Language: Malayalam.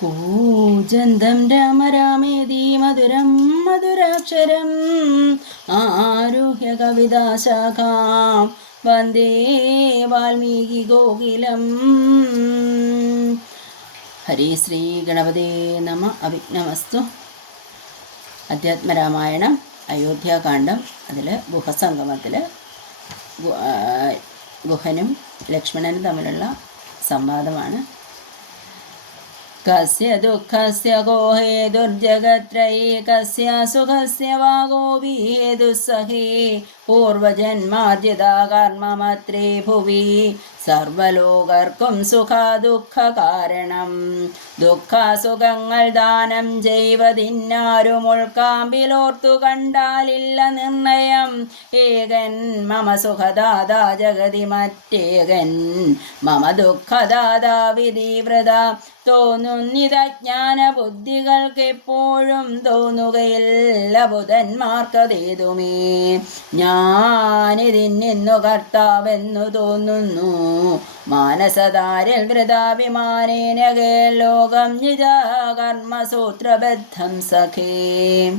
കൂജന്തം രാമ രാമേതി മധുരം മധുരാക്ഷരം. ആരുഹ്യ കവിതാശാഖാം വന്ദേ വാൽമീകി ഗോകുലം. ഹരി ശ്രീ ഗണപതേ നമ. അഭിജ്ഞമസ്തു അധ്യാത്മരാമായണം അയോധ്യാകാന്ഡം അതിൽ ഗുഹസംഗമത്തിൽ ഗുഹനും ലക്ഷ്മണനും തമ്മിലുള്ള സംവാദമാണ് കസ്യ ദുഃഖസ്യ ഗോ ഹേതുർജഗത്രയേ കസ്യ സുഖസ്യ വാ ഗോപീ ഹേതുസ്സഹേ പൂർവജന്മാർജിതാ കർമ്മമത്രേ ഭുവി സർവലോകർക്കും സുഖ ദുഃഖ കാരണം ദുഃഖസുഖങ്ങൾ ദാനം ചെയ്വതിന്നാരും ഉൾക്കാമ്പിലോർത്തു കണ്ടാലില്ല നിർണയം। ഏകൻ മമ സുഖദാതാ ജഗതി മറ്റേകൻ മമ ദുഃഖദാതാ വിധീവ്രത തോന്നുന്നിതജ്ഞാന ബുദ്ധികൾക്ക് എപ്പോഴും തോന്നുകയില്ല ബുധന്മാർക്കതേതുമേ. ഞാനിതിന്നു കർത്താവെന്നു തോന്നുന്നു. മാനസതാരിൽ വൃതാഭിമാനേന ലോകം നിജ കർമ്മസൂത്രബദ്ധം സഖേ.